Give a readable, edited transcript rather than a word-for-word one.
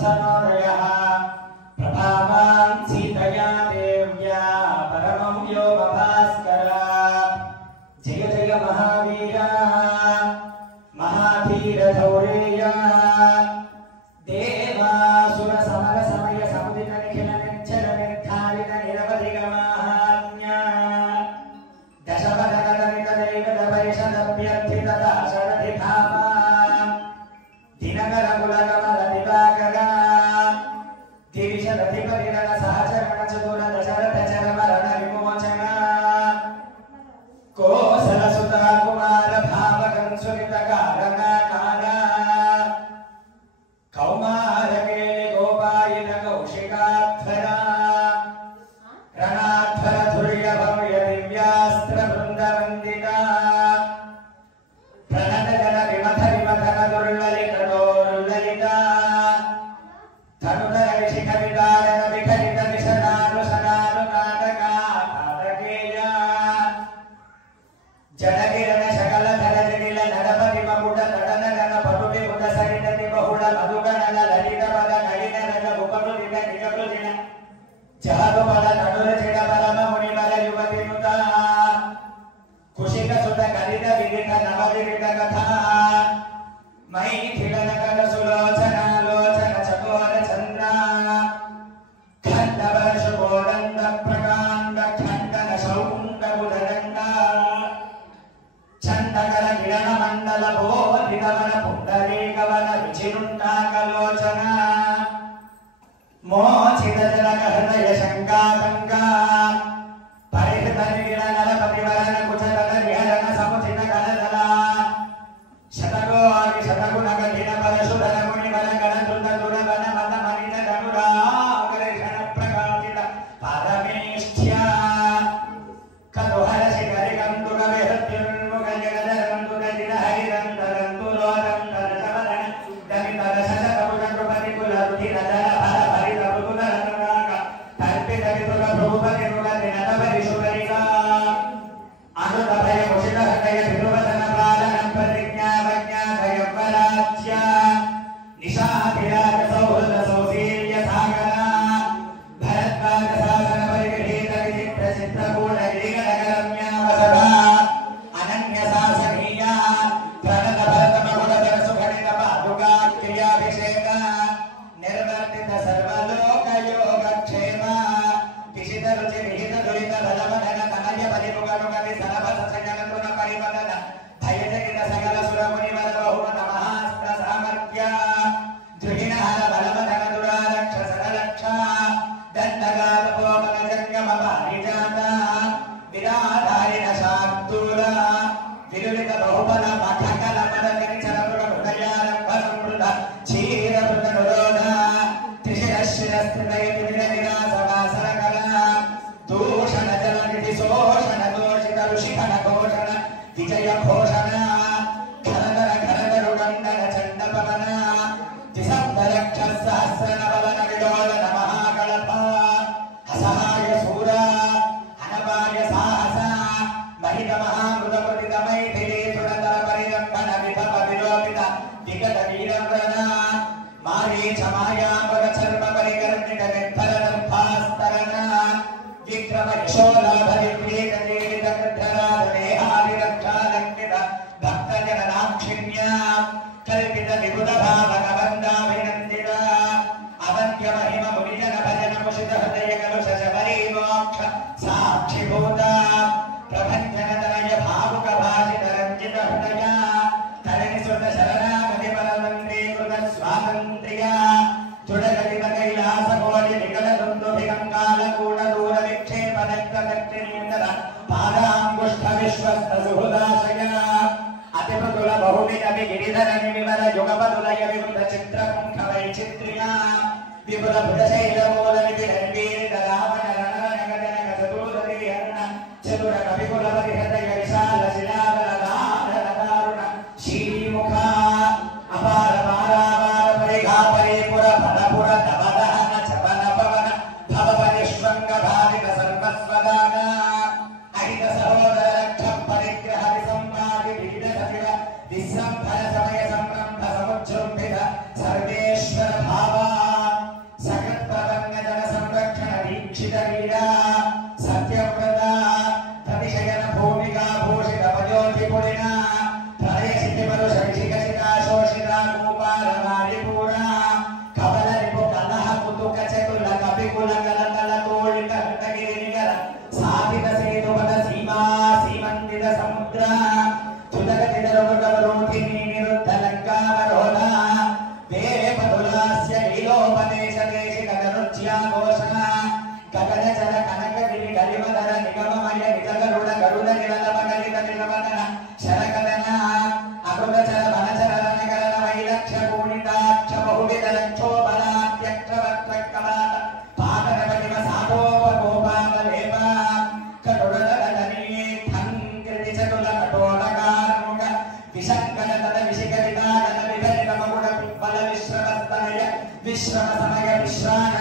सनोदयः प्रभावान् सीतया देव्या परमं योगभास्कर जय जय महावीरा महाधीर धौरेय देवासुर समर समय समुदित निखिल निर्जल निर्धारित निरवधिक महात्म्य दशवदननित दैवत परिषद अभ्यर्थित दाशरथि भावा दिनकर कुलकमल दिवाकर दिविशरथि परिणत सहचरण चतुर दशरथ चरमरण विमोचन कोसल सुता कुमार भावकं सुनित कारण कौमारके गोपायिन कौशिकाध्वरा रणाध्वर धुर्य भव्य दिव्यास्त्र वृंदवंदिता प्रणत जन विमथ विमथन दुर्ललित दोर्ललिता धनुधर विशिख विदारण विखरित विषणानु सनानु नाटका नाटकेया जनकिरण शकल धर जटिल नरपति मकुट नडन गण पटु विमुट सरित बहुल मधुगण ललित पद नलिन रज उपकृतित निजकृतिन जहतु पद तनुर चिड परम मुनि बल युवति नुता कुशिक सुत कलित विदित नवविदित कथा मैथिलन कल सुलोचना लोचन चकोर चंद्र खंड वर्ष गोरंग प्रकांड खंडन शौंड बुधरंग चंदकर किरण मंडल बोधितवन पुंडरीकवन विचिरुण्डाकलोचन मोचित जनक हृदय शंकातंक परिहृत निगिल नरपतिवरन कुचतन विहरण समुचित कलदला शतकोटि शतगुण कठिन परशुधर मुनिवर गण द्रुत दुरवन मन मनित धनुरागरेषण प्रकाशित पारमेष्ठ्या कदुहर शिखरि कंदुक विहृत्युन्मुख जगदरंदुर दिन हरिरंतरंदुरोदं दरसवदन दमितर शशकपुर नृपति कुल रुधिर दर भर भरित मृदुल अनुराग तर्पित विपुल भ्रूपति मृगति नटवरि शुभरिका अनुत भय कुशित हृदय विरुवदन पालन प्रतिज्ञा वज्ञातय पराच्य निशाभिराज सौहृद सौशील्य सागरा भरद्वाज शासन परिगृहीत विचित्र चित्रकूट गिरिगणगरम्यावसदा अनन्य शासनीया प्रणत भरत मकुटधर सुखनित पादुका क्रियाभिषेक निर्वर्तित सर्वलोक योगक्षेम पिशित रुचि विहित दुरित बलवदन तनय परिमुखनुगति सरभस सजन गुण परिवदन भय जगित सकल सुर मुनिवर बहुमत महास्त्र सामर्थ्य द्रुहिणहर बलवदन दुरारक्ष सरलक्ष दण्डगात पोमन जंगम पारिजात विराधारिण शार्दूल विरुलित बहुबल मखकल मदगनि चरमृग हृदयारंभ समृद्ध क्षीरवृत नुरोध त्रिशिरशिरस्त्रिदयति विरनिरासवासरकला दूषण जलनिधि शोषण दोषित ऋषिखण घोषण विजय घोषण खरधर खरधरुगण्डन चण्ड पवन द्विशब्द लक्ष सहस्रन बलन विलोलन महाकल्प हसहाय शूर अनपाय साहस महित महामृतकृतित मैथिली सुरतर परिरम्भन विभव विलोपित विगत वीरव्रत मारीच मायामृग चर्म परिकर्णित निर्भर दर्भास्तरन विक्रम यशोलाभ विप्रीत जीवित कृद्धराज देहाभिरक्षालङ्कित भक्तजन दाक्षिण्य कल्पित विबुध भावक वन्दाभिनन्दित अवन्त्य महिम मुनिजन भजन मुषित हृदय कलुष शबरी मोक्ष साक्षिभूत प्रभञ्जन तनय भावुक भाषित रञ्जित हृदय तरणि सुत शरणागति बलवन्त्रीकृत स्वातन्त्र्य दृढगतित कैलास कोटि विकल दुन्दुभिकङ्काल कूट दूर विक्षेप दग्ध दक्षिणीन्दर पादाङ्गुष्ठ विश्वस्त सुहृदाशय अतिमृदुल बहुविध विगिरिधर निविवर युगपदुलय विवृत चित्रमुख वैचित्र्या विपुल भुजशैल मूल निबिड़ निर्वीरित रावण रणरणगजनक चतुर्दति विहरण चतुर कविकुलपति हृदय विशाल शिलाबल दारुण दारुण श्रीमुख अपार पारावार परिघा परिपुर फलपुर नवदहन चपन पवन भवपरिष्वङ्ग भावित सर्वस्वदान अहित सहोदर रक्ष परिग्रह विसंवादि विविध सचिव विसंभर समय संरंभ समुज्जृंभित सर्वेश्वर भावा ಘೋಷ ಗಗನ ಜಲ ಕನಕಗಿರಿ ಗರಿಮಧರ ನಿಗಮಮಯ ನಿಜಗರುಡ ಗರುಡ ನಿಲಲ ಮಗಲಿತ ನಿಲವದನ ಶರಕದನ ಅಮೃತ ಜಲ ವನಜಲ ರಣಗರನ ವೈಲಕ್ಷ್ಯ ಪೂರ್ಣಿತಾಕ್ಷ ಬಹುವಿಧ ಲಕ್ಷೋಬಲಾತ್ಯಕ್ಷವಕ್ರ ಕಲಾತ ಪಾದರ ಬಲಿವ ಸಾಧೋಪ ಗೋಪಾಲಲೇಪ ಕರುಡಲಗಲನಿಯೇ ಥಂಕೃತಿ ಚತುಲ ಕಠೋರಕಾರ್ಮುಖ ವಿಶಂಕನ ತದ ವಿಶಿಖರಿತಾಗನ ವಿಭರಿತ ಮಗುಡ ಬಲ ವಿಶ್ರಮಸ್ತನಯ ವಿಶ್ರಮ ಸಮಯ ವಿಶ್ರಾಣ